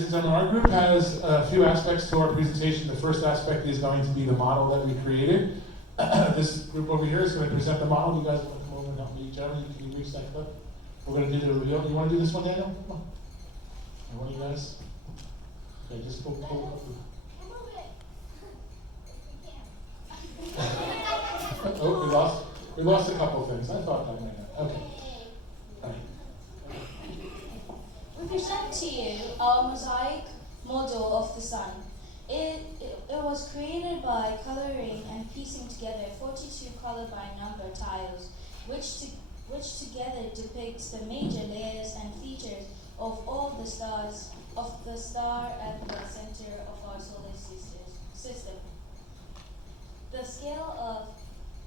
Our group has a few aspects to our presentation. The first aspect is going to be the model that we created. This group over here is going to present the model. You guys want to come over and help me? Jeremy, can you reach that clip? We're going to do the reveal. You want to do this one, Daniel? Come on. And one of you guys? Okay, just pull up. Oh, we lost a couple things. I thought that might happen. Okay. All right. We present to you our mosaic model of the sun. It was created by coloring and piecing together 42 color by number tiles, which together depicts the major layers and features of all the stars of the star at the center of our solar system. The scale of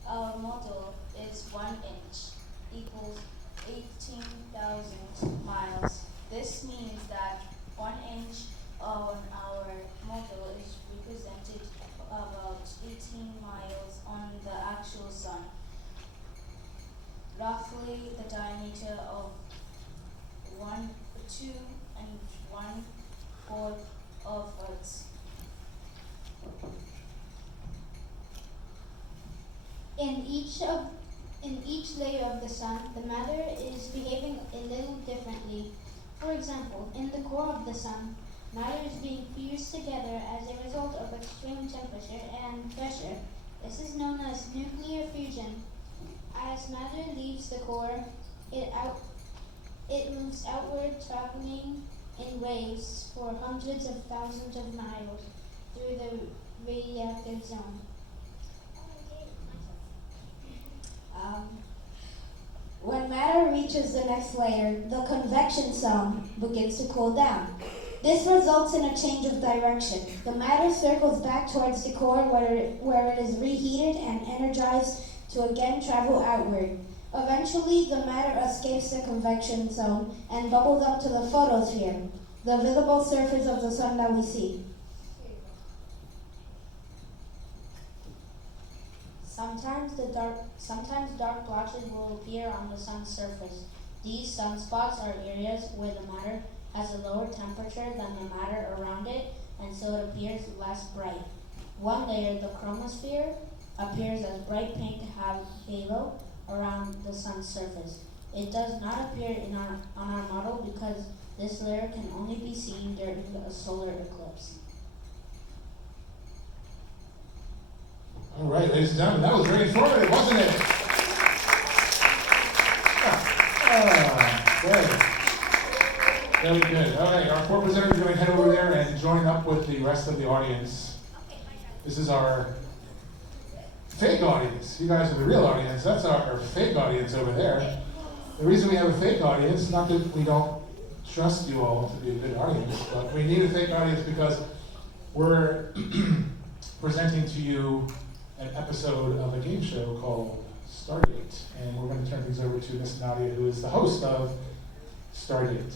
our model is 1 inch equals 18,000 miles. This means that 1 inch on our model is represented about 18 miles on the actual sun. Roughly the diameter of 2 and 1/4 of Earth's. In each layer of the sun, the matter is behaving a little differently. For example, in the core of the sun, matter is being fused together as a result of extreme temperature and pressure. This is known as nuclear fusion. As matter leaves the core, it moves outward, traveling in waves for hundreds of thousands of miles through the radioactive zone. When matter reaches the next layer, the convection zone begins to cool down. This results in a change of direction. The matter circles back towards the core where it is reheated and energized to again travel outward. Eventually, the matter escapes the convection zone and bubbles up to the photosphere, the visible surface of the sun that we see. Sometimes dark blotches will appear on the sun's surface. These sunspots are areas where the matter has a lower temperature than the matter around it, and so it appears less bright. One layer, the chromosphere, appears as bright pink halo around the sun's surface. It does not appear on our model because this layer can only be seen during a solar eclipse. All right, ladies and gentlemen, that was very informative, wasn't it? Great. Very good. All right, our 4 presenters are going to head over there and join up with the rest of the audience. This is our fake audience. You guys are the real audience. That's our fake audience over there. The reason we have a fake audience, not that we don't trust you all to be a good audience, but we need a fake audience because we're presenting to you an episode of a game show called Stardate. And we're going to turn things over to Miss Nadia, who is the host of Stardate.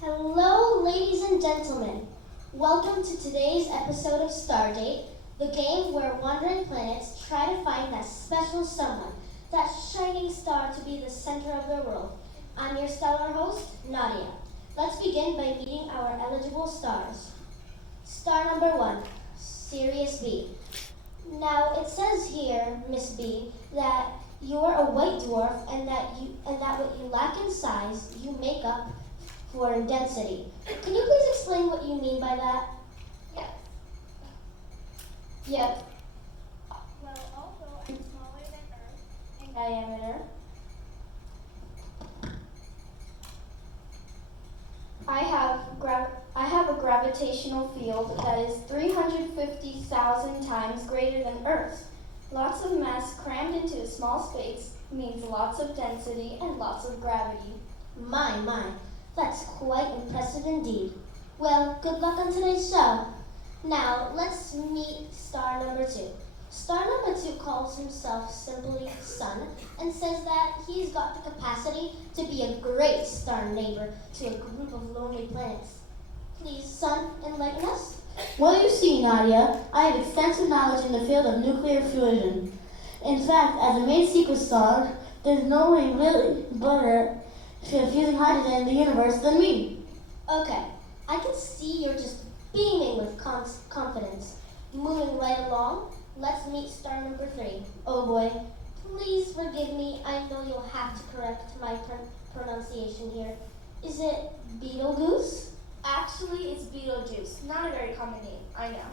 Hello, ladies and gentlemen. Welcome to today's episode of Stardate, the game where wandering planets try to find that special someone, that shining star to be the center of their world. I'm your stellar host, Nadia. Let's begin by meeting our eligible stars. Star number 1, Sirius B. Now, it says here, Miss B, that you're a white dwarf and that what you lack in size, you make up for in density. Can you please explain what you mean by that? Yep. Well, also, I'm smaller than Earth in diameter. I have a gravitational field that is 350,000 times greater than Earth's. Lots of mass crammed into a small space means lots of density and lots of gravity. My, that's quite impressive indeed. Well, good luck on today's show. Now, let's meet star number 2. Star number 2 calls himself simply Sun and says that he's got the capacity to be a great star neighbor to a group of lonely planets. Please, Sun, enlighten us. Well, you see, Nadia, I have extensive knowledge in the field of nuclear fusion. In fact, as a main sequence star, there's no one really better at fusing hydrogen in the universe than me. Okay, I can see you're just beaming with confidence. Moving right along, let's meet star number 3. Oh boy, please forgive me. I know you'll have to correct my pronunciation here. Is it Betelgeuse? Actually, it's Beetlejuice. Not a very common name, I know.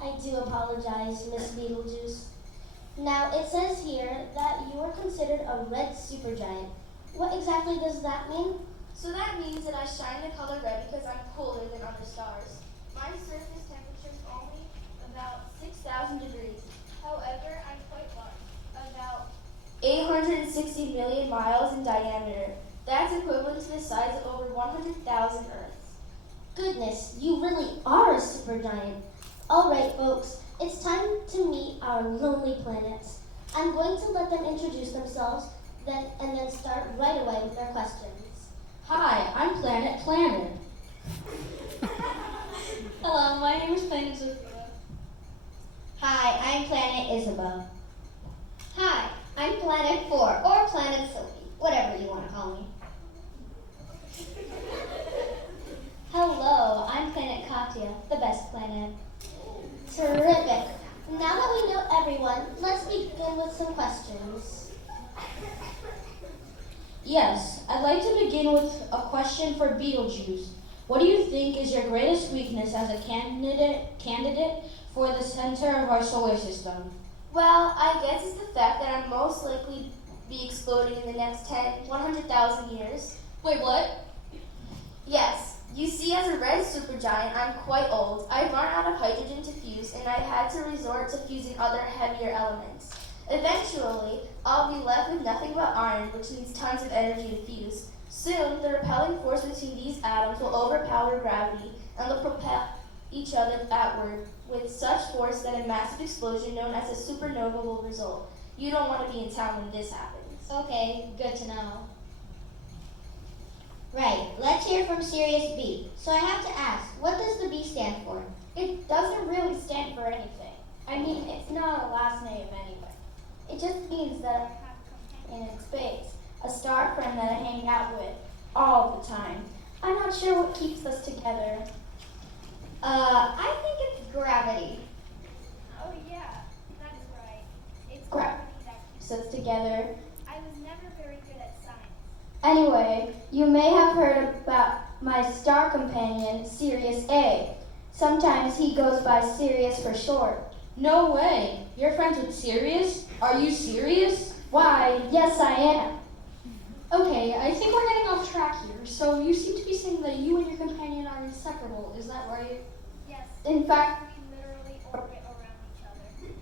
I do apologize, Miss Beetlejuice. Now, it says here that you are considered a red supergiant. What exactly does that mean? So that means that I shine the color red because I'm cooler than other stars. My surface temperature is only about 6,000 degrees. However, I'm quite large, about 860 million miles in diameter. That's equivalent to the size of over 100,000 Earths. Goodness, you really are a supergiant. All right, folks, it's time to meet our lonely planets. I'm going to let them introduce themselves and then start right away with their questions. Hi, I'm Planet Planner. Hello, my name is Planet Sophia. Hi, I'm Planet Isabel. Hi, I'm Planet 4, or Planet Sophie, whatever you want to call me. Hello, I'm Planet Katya, the best planet. Terrific. Now that we know everyone, let's begin with some questions. Yes, I'd like to begin with a question for Beetlejuice. What do you think is your greatest weakness as a candidate for the center of our solar system? Well, I guess it's the fact that I'm most likely to be exploding in the next 100,000 years. Wait, what? Yes. You see, as a red supergiant, I'm quite old. I've run out of hydrogen to fuse, and I had to resort to fusing other heavier elements. Eventually, I'll be left with nothing but iron, which needs tons of energy to fuse. Soon, the repelling force between these atoms will overpower gravity and will propel each other outward with such force that a massive explosion known as a supernova will result. You don't want to be in town when this happens. Okay, good to know. Right, let's hear from Sirius B. So I have to ask, what does the B stand for? It doesn't really stand for anything. I mean, it's not a last name anyway. It just means that I have a companion in space, a star friend that I hang out with all the time. I'm not sure what keeps us together. I think it's gravity. Oh yeah, that is right. It's Crap. gravity that keeps Keeps us together. I was never very good at science. Anyway, you may have heard about my star companion, Sirius A. Sometimes he goes by Sirius for short. No way. You're friends with Sirius? Are you serious? Why, yes I am. Okay, I think we're getting off track here. So you seem to be saying that you and your companion are inseparable, is that right? Yes. In fact, we literally orbit around each other.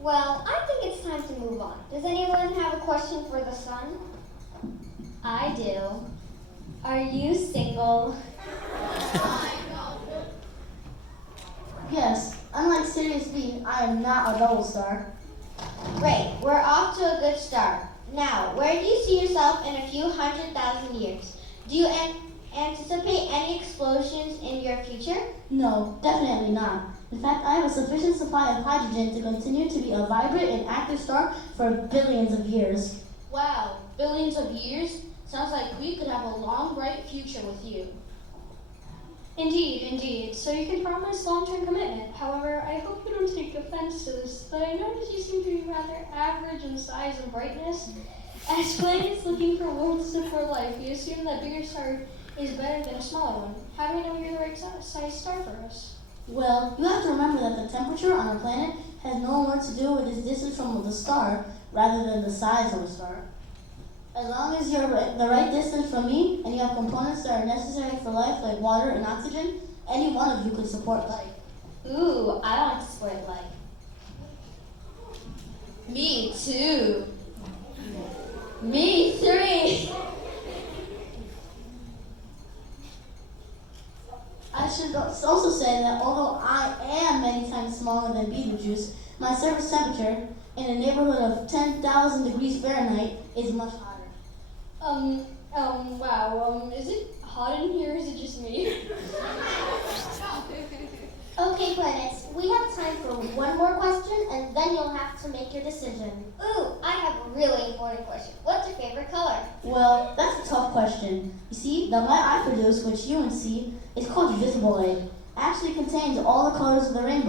Well, I think it's time to move on. Does anyone have a question for the sun? I do. Are you single? Yes, unlike Sirius B, I am not a double star. Great, we're off to a good start. Now, where do you see yourself in a few 100,000 years? Do you anticipate any explosions in your future? No, definitely not. In fact, I have a sufficient supply of hydrogen to continue to be a vibrant and active star for billions of years. Wow, billions of years? Sounds like we could have a long, bright future with you. Indeed, indeed. So you can promise long-term commitment. However, I hope you don't take offense to this, but I notice you seem to be rather average in size and brightness. As planets looking for worlds to support life, we assume that bigger star is better than a smaller one. How do we know you're the right size star for us? Well, you have to remember that the temperature on a planet has no more to do with its distance from the star rather than the size of a star. As long as you're the right distance from me and you have components that are necessary for life like water and oxygen, any one of you could support life. Ooh, I want to support life. Me too. Me 3. I should also say that although I am many times smaller than Beetlejuice, my surface temperature in the neighborhood of 10,000 degrees Fahrenheit is much hotter. Wow, is it hot in here or is it just me? Okay, planets, we have time for one more question, and then you'll have to make your decision. Ooh, I have a really important question. What's your favorite color? Well, that's a tough question. You see, the light I produce, which you can see, is called visible light. It actually contains all the colors of the rainbow.